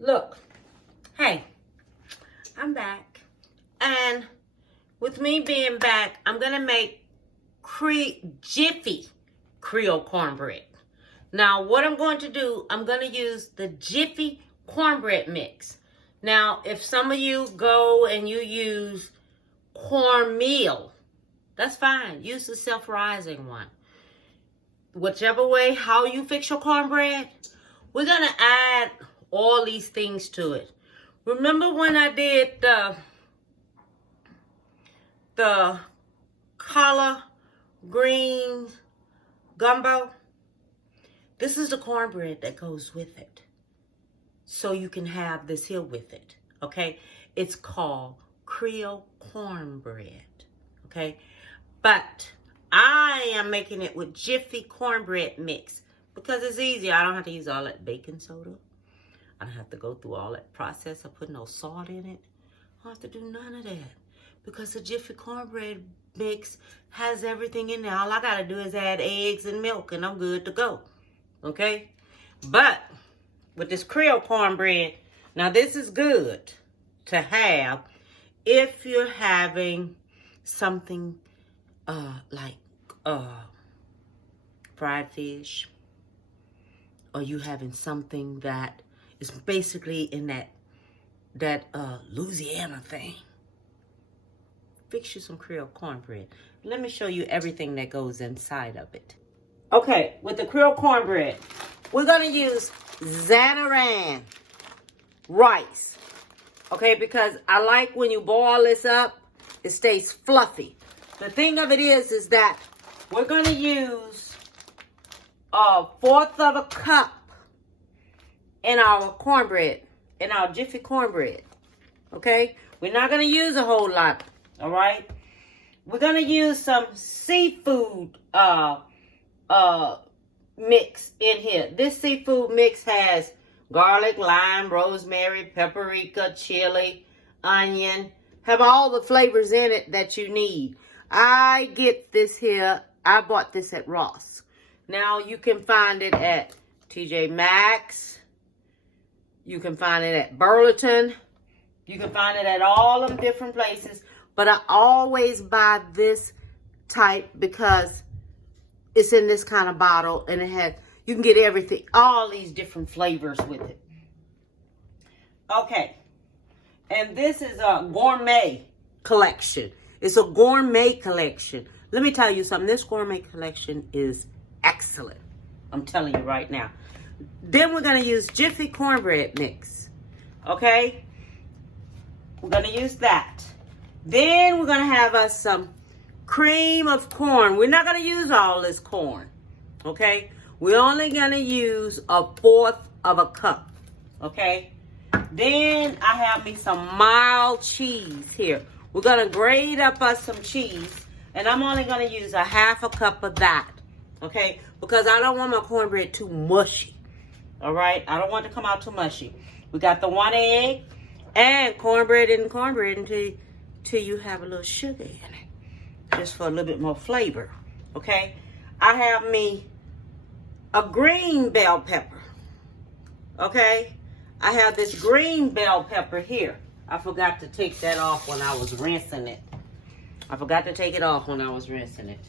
Look, hey, I'm back. And with me being back, I'm going to make Jiffy Creole cornbread. Now, what I'm going to do, I'm going to use the Jiffy cornbread mix. Now, if some of you go and you use cornmeal, that's fine. Use the self-rising one. Whichever way, how you fix your cornbread, we're going to add all these things to it. Remember when I did the collard green gumbo? This is the cornbread that goes with it. So you can have this here with it, okay? It's called Creole cornbread, okay? But I am making it with Jiffy cornbread mix because it's easier. I don't have to use all that baking soda. I don't have to go through all that process of putting no salt in it. I don't have to do none of that because the Jiffy cornbread mix has everything in there. All I got to do is add eggs and milk and I'm good to go, okay? But with this Creole cornbread, now this is good to have if you're having something like fried fish, or you having something that is basically in that Louisiana thing. Fix you some Creole cornbread. Let me show you everything that goes inside of it. Okay, with the Creole cornbread, we're gonna use Zanaran rice. Okay, because I like when you boil this up, it stays fluffy. The thing of it is that we're going to use 1/4 of a cup in our cornbread, in our Jiffy cornbread. Okay? We're not going to use a whole lot. All right? We're going to use some seafood mix in here. This seafood mix has garlic, lime, rosemary, paprika, chili, onion. Have all the flavors in it that you need. I get this here. I bought this at Ross. Now you can find it at TJ Maxx. You can find it at Burlington. You can find it at all them different places. But I always buy this type because it's in this kind of bottle and it has, you can get everything, all these different flavors with it. Okay. And this is a gourmet collection. It's a gourmet collection. Let me tell you something. This gourmet collection is excellent. I'm telling you right now. Then we're going to use Jiffy cornbread mix. Okay? We're going to use that. Then we're going to have us some cream of corn. We're not going to use all this corn. Okay? We're only going to use 1/4 of a cup. Okay? Then I have me some mild cheese here. We're going to grate up us some cheese. And I'm only going to use 1/2 cup of that. Okay? Because I don't want my cornbread too mushy. Alright? I don't want it to come out too mushy. We got the 1 egg. And cornbread isn't cornbread until you have a little sugar in it. Just for a little bit more flavor. Okay? I have me a green bell pepper. Okay? I have this green bell pepper here. I forgot to take that off when I was rinsing it. I forgot to take it off when I was rinsing it.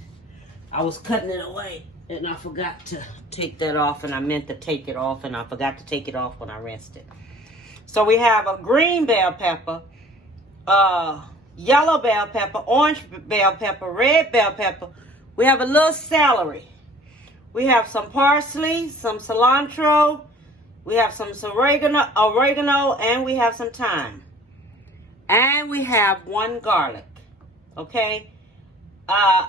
I was cutting it away and I forgot to take that off, and I meant to take it off and I forgot to take it off when I rinsed it. So we have a green bell pepper, yellow bell pepper, orange bell pepper, red bell pepper. We have a little celery. We have some parsley, some cilantro. We have some oregano, and we have some thyme. And we have 1 garlic. Okay? I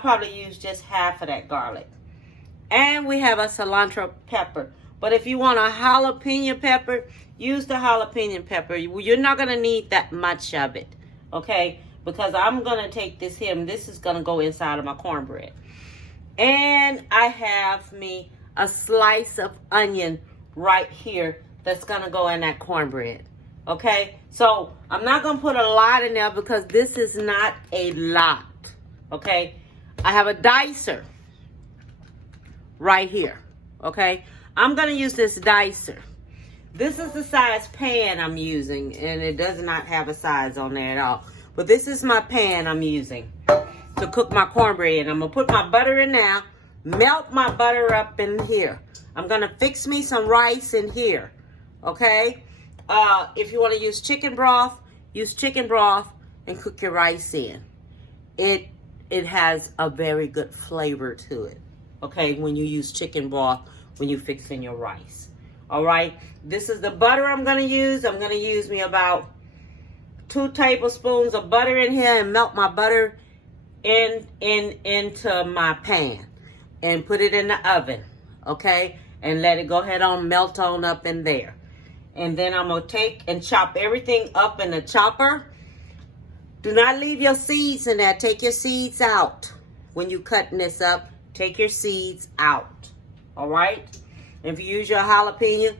probably use just half of that garlic. And we have a cilantro pepper. But if you want a jalapeno pepper, use the jalapeno pepper. You're not going to need that much of it. Okay? Because I'm going to take this here, and this is going to go inside of my cornbread. And I have me a slice of onion right here that's going to go in that cornbread. Okay? So, I'm not going to put a lot in there because this is not a lot. Okay? I have a dicer right here. Okay? I'm going to use this dicer. This is the size pan I'm using, and it does not have a size on there at all. But this is my pan I'm using to cook my cornbread. And I'm going to put my butter in now, melt my butter up in here. I'm going to fix me some rice in here, okay? If you want to use chicken broth, use chicken broth and cook your rice in. It has a very good flavor to it, okay, when you use chicken broth when you're fixing your rice. All right, this is the butter I'm going to use. I'm going to use me about 2 tablespoons of butter in here and melt my butter into my pan and put it in the oven, okay, and let it go ahead on melt on up in there. And then I'm going to take and chop everything up in the chopper. Do not leave your seeds in there. Take your seeds out. When you're cutting this up, take your seeds out. All right? If you use your jalapeno,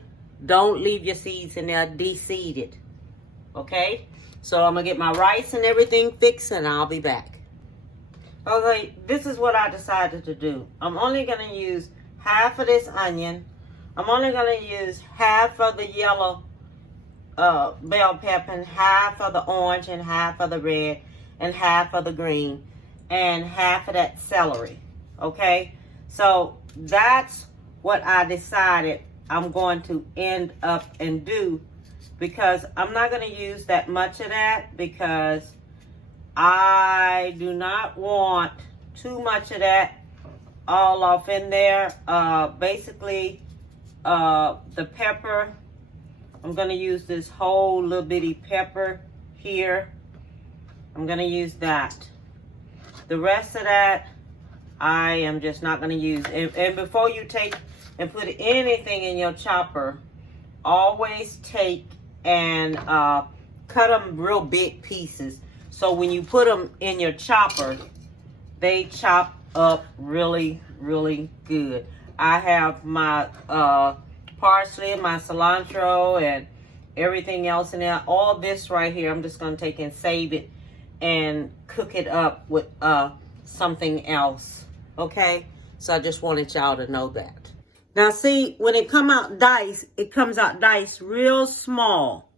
don't leave your seeds in there. De-seed it. Okay? So I'm going to get my rice and everything fixed and I'll be back. Okay, this is what I decided to do. I'm only going to use half of this onion. I'm only going to use half of the yellow bell pepper, and half of the orange, and half of the red, and half of the green, and half of that celery. Okay? So that's what I decided I'm going to end up and do, because I'm not going to use that much of that because I do not want too much of that all off in there. Basically, the pepper, I'm going to use this whole little bitty pepper here. I'm going to use that. The rest of that, I am just not going to use. And before you take and put anything in your chopper, always take and cut them real big pieces. So when you put them in your chopper, they chop up really, really good. I have my parsley, my cilantro, and everything else in there. All this right here, I'm just going to take and save it and cook it up with something else. Okay? So I just wanted y'all to know that. Now see, when it comes out diced real small.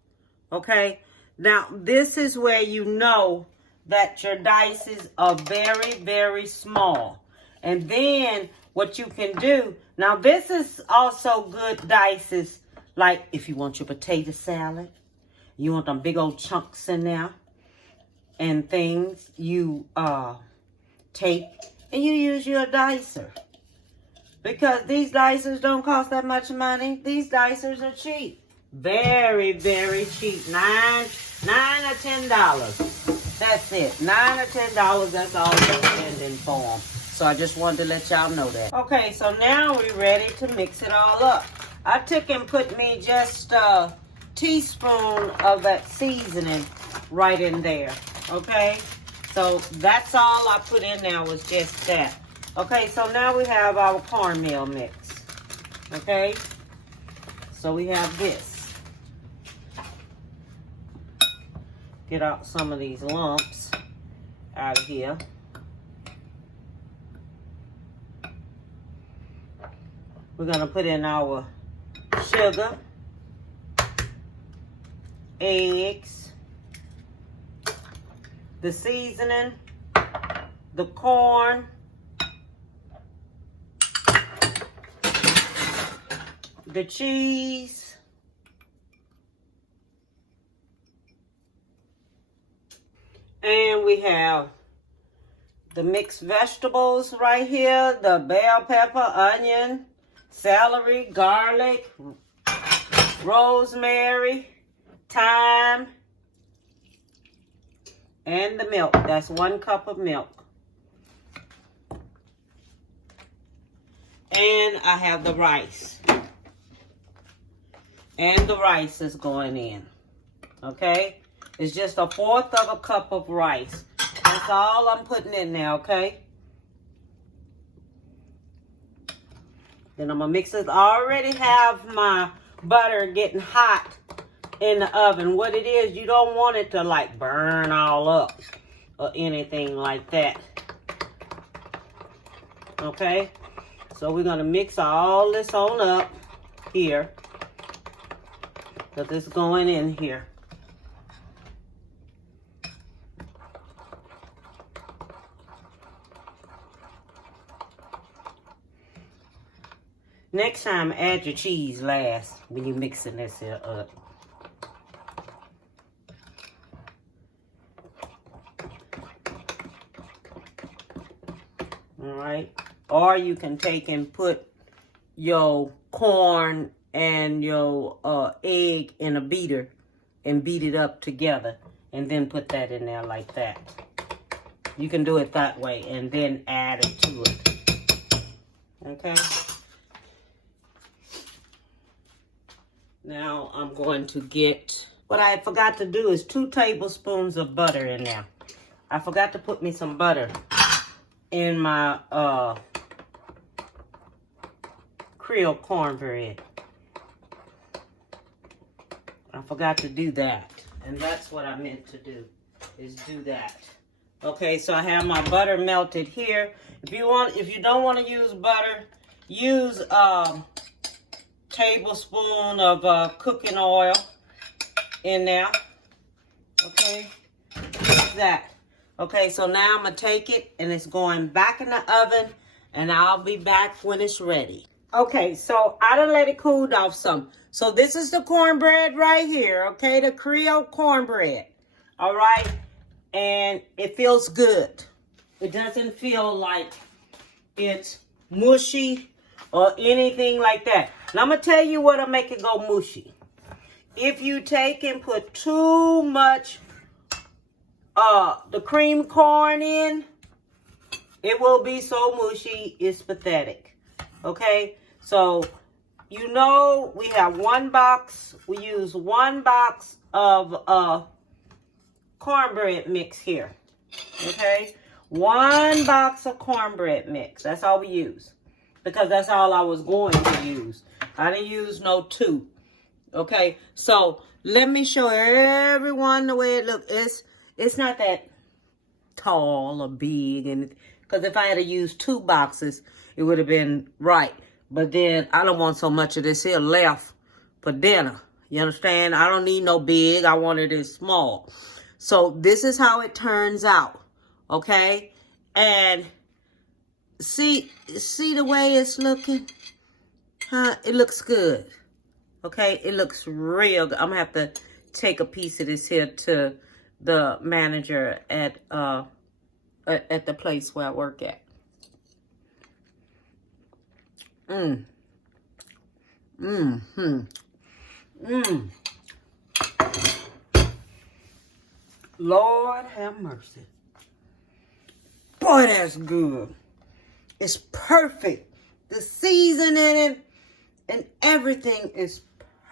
Okay? Now this is where you know that your dices are very, very small. And then what you can do, now this is also good dices, like if you want your potato salad, you want them big old chunks in there and things, you take and you use your dicer. Because these dicers don't cost that much money. These dicers are cheap. Very, very cheap. $9 or $10. That's it. $9 or $10, that's all you're spending for them. So I just wanted to let y'all know that. Okay, so now we're ready to mix it all up. I took and put me just a teaspoon of that seasoning right in there. Okay, so that's all I put in there was just that. Okay, so now we have our cornmeal mix. Okay, so we have this. Get out some of these lumps out of here. We're going to put in our sugar, eggs, the seasoning, the corn, the cheese, and we have the mixed vegetables right here, the bell pepper, onion, celery, garlic, rosemary, thyme, and the milk. That's 1 cup of milk. And I have the rice. And the rice is going in. Okay? It's just 1/4 of a cup of rice. That's all I'm putting in there, okay? Then I'm going to mix it. I already have my butter getting hot in the oven. What it is, you don't want it to like burn all up or anything like that. Okay? So we're going to mix all this on up here. Because it's going in here. Next time, add your cheese last when you're mixing this here up. All right. Or you can take and put your corn and your egg in a beater and beat it up together and then put that in there like that. You can do it that way and then add it to it. Okay. Now I'm going to get, what I forgot to do is 2 tablespoons of butter in there. I forgot to put me some butter in my Creole cornbread. I forgot to do that. And that's what I meant to do, is do that. Okay, so I have my butter melted here. If you don't want to use butter, use tablespoon of cooking oil in there. Okay, like that. Okay, so now I'm going to take it and it's going back in the oven and I'll be back when it's ready. Okay, so I done let it cool off some. So this is the cornbread right here, okay? The Creole cornbread, all right? And it feels good. It doesn't feel like it's mushy or anything like that. And I'm going to tell you what'll make it go mushy. If you take and put too much the cream corn in, it will be so mushy, it's pathetic. Okay? So, you know, we have 1 box. We use 1 box of cornbread mix here. Okay? 1 box of cornbread mix. That's all we use. Because that's all I was going to use. I didn't use no 2. Okay? So, let me show everyone the way it looks. It's not that tall or big. And because if I had to use 2 boxes, it would have been right. But then I don't want so much of this here left for dinner. You understand? I don't need no big. I want it as small. So this is how it turns out. Okay? And see the way it's looking? Huh? It looks good. Okay? It looks real good. I'm going to have to take a piece of this here to the manager at the place where I work at. Lord have mercy. Boy, that's good. It's perfect. The seasoning in it and everything is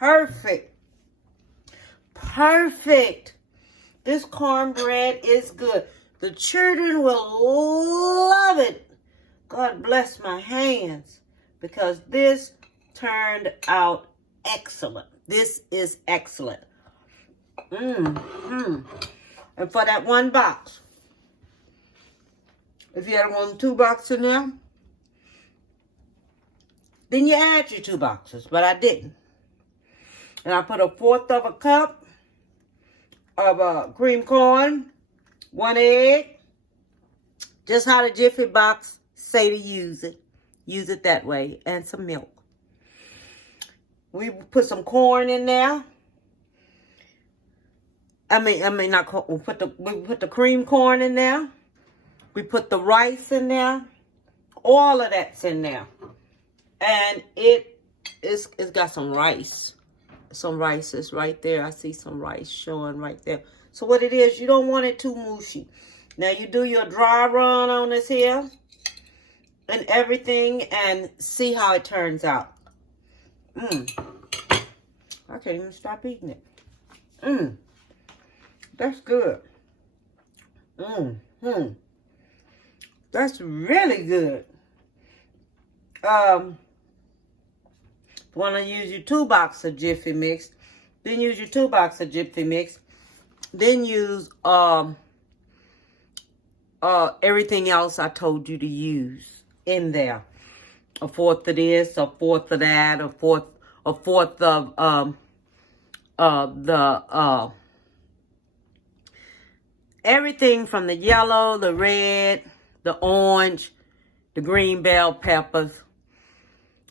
perfect. Perfect. This cornbread is good. The children will love it. God bless my hands. Because this turned out excellent. This is excellent. And for that 1 box, if you had 2 boxes in there, then you add your 2 boxes. But I didn't. And I put 1/4 of a cup of cream corn, 1 egg. Just how the Jiffy box say to use it. Use it that way. And some milk. We put some corn in there. Not corn. We put the cream corn in there. We put the rice in there. All of that's in there. And it's got some rice. Some rice is right there. I see some rice showing right there. So what it is, you don't want it too mushy. Now you do your dry run on this here. And everything, and see how it turns out. I can't even stop eating it. That's good. That's really good. Want to use your 2 boxes of Jiffy mix, then use your 2 boxes of Jiffy mix, then use everything else I told you to use in there. 1/4 of this, 1/4 of that, 1/4 of everything from the yellow, the red, the orange, the green bell peppers.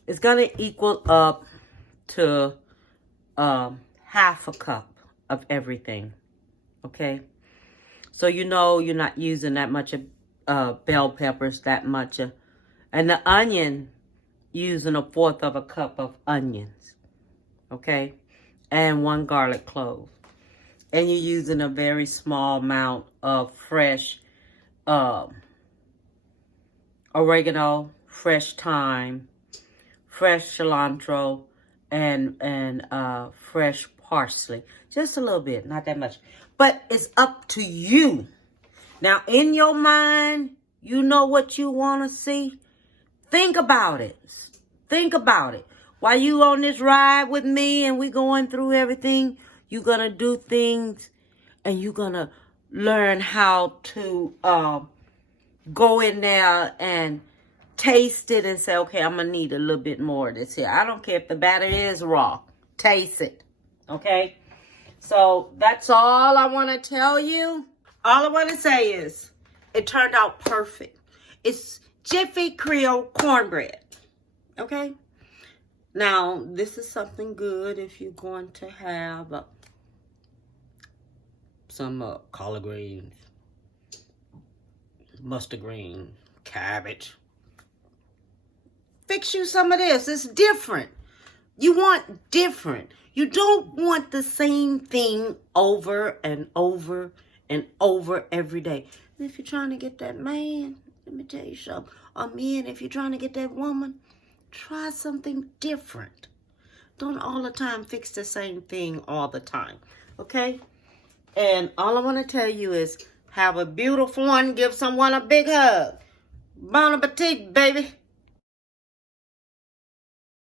It's going to equal up to half a cup of everything. Okay? So you know you're not using that much bell peppers, that much. And the onion, using 1/4 of a cup of onions. Okay? And 1 garlic clove. And you're using a very small amount of fresh oregano, fresh thyme, fresh cilantro, and fresh parsley. Just a little bit, not that much. But it's up to you. Now, in your mind, you know what you want to see. Think about it. Think about it. While you on this ride with me and we going through everything, you're going to do things and you're going to learn how to go in there and taste it and say, okay, I'm going to need a little bit more of this here. I don't care if the batter is raw. Taste it. Okay? So that's all I want to tell you. All I want to say is it turned out perfect. It's Jiffy Creole cornbread. Okay? Now, this is something good if you're going to have some collard greens, mustard green, cabbage. Fix you some of this. It's different. You want different. You don't want the same thing over and over and over every day. And if you're trying to get that man, let me tell you something. Or men, if you're trying to get that woman, try something different. Don't all the time fix the same thing all the time. Okay? And all I want to tell you is have a beautiful one. Give someone a big hug. Bon appetit, baby.